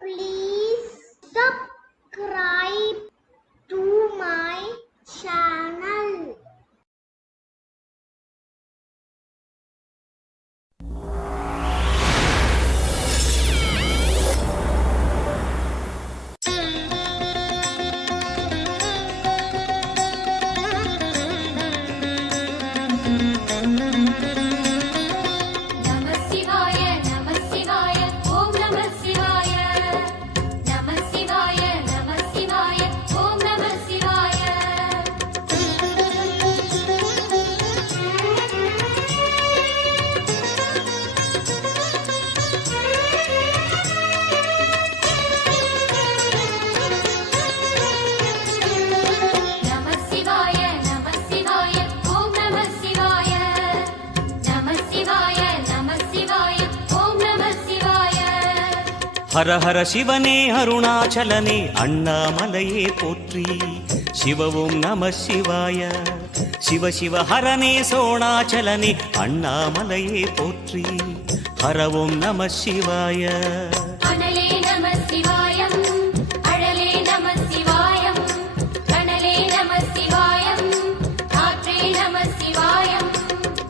Please subscribe to my channel. Hara Hara சிவனே அருணாச்சலனே அண்ணாமலையே போற்றி சிவவும் நம சிவாய சிவ சிவ ஹரனே சோணாச்சலனே அண்ணாமலையே போற்றி ஹரவும் நம சிவாய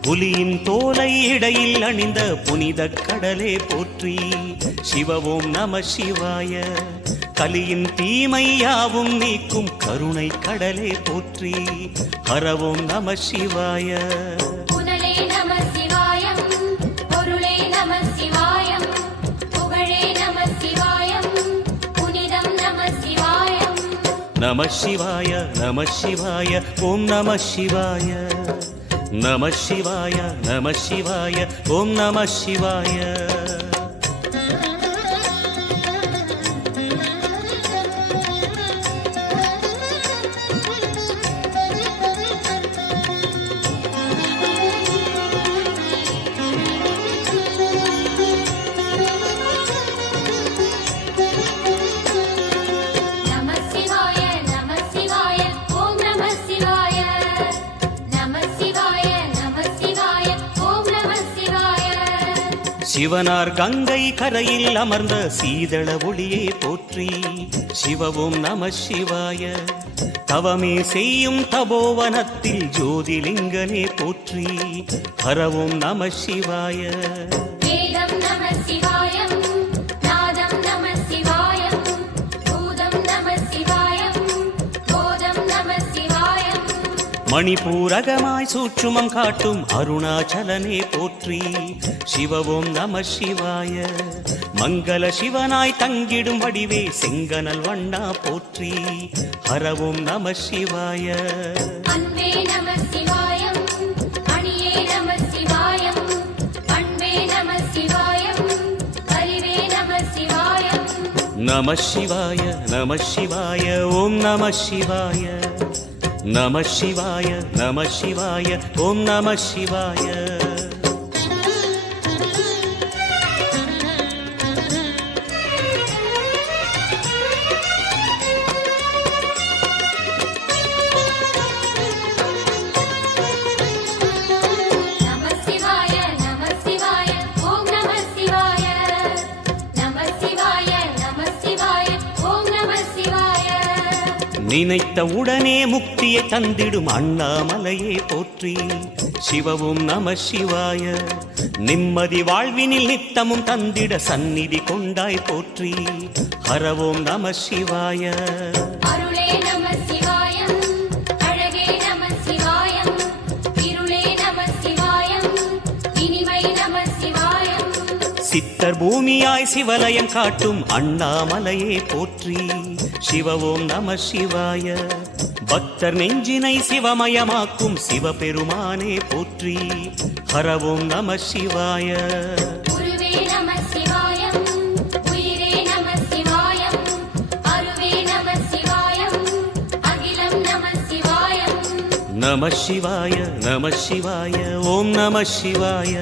புலியின் தோலை இடையில் அணிந்த புனித கடலே போற்றி சிவவும் நம சிவாய கலியின் தீமையாவும் நீக்கும் கருணை கடலே போற்றி ஹரவும் நம சிவாய நம சிவாய நம சிவாய ஓம் நம சிவாய நம சிவாய நம சிவாய ஓம் நம சிவாய சிவனார் கங்கை கரையில் அமர்ந்த சீதள ஒளியே போற்றி சிவவும் நம சிவாய தவமே செய்யும் தபோவனத்தில் ஜோதிலிங்கனே போற்றி ஹரவும் நம சிவாய மணிபூரகமாய் சூட்சுமம் காட்டும் அருணாச்சலனே போற்றி சிவவும் நம சிவாய மங்கள சிவனாய் தங்கிடும் வடிவே செங்கனல் வண்ணா போற்றி ஹரவும் நம சிவாய நம சிவாய நம சிவாய ஓம் நம சிவாய நம சிவாய நம சிவாய ஓம் நம சிவாய நினைத்த உடனே முக்தியை தந்திடும் அண்ணாமலையே போற்றி சிவவும் நம சிவாய நிம்மதி வாழ்வினில் நித்தமும் தந்திட சந்நிதி கொண்டாய் போற்றி ஹரவோம் நம சிவாய சித்தர் பூமியாய் சிவலயம் காட்டும் அண்ணாமலையே போற்றி சிவவோம் நம சிவாய பக்தர் நெஞ்சினை சிவமயமாக்கும் சிவபெருமானே போற்றி ஹரவோம் நம சிவாய நம சிவாய நம சிவாய ஓம் நம சிவாய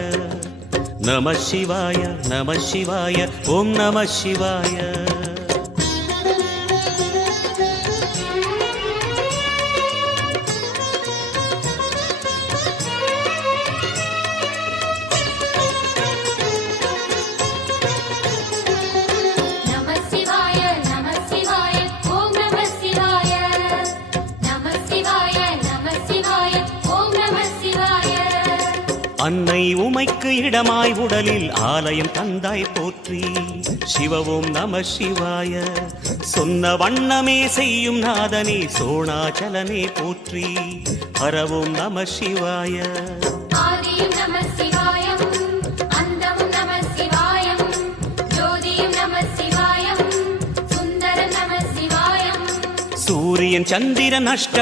நம சிவாய நம சிவாய ஓம் நம சிவாய நம அன்னை உமைக்கு இடமாய் உடலில் ஆலயம் தந்தாய் போற்றி. சிவவோம் நம சிவாய சொன்ன வண்ணமே செய்யும் நாதனே சோணாச்சலனே போற்றி. ஹரவோம் நம சிவாய. ஆதியும் நம சிவாயம், அந்தமும் நம சிவாயம், ஜோதியும் நம சிவாயம், சுந்தர நம சிவாயம். சூரியன் சந்திரன் அஷ்டவ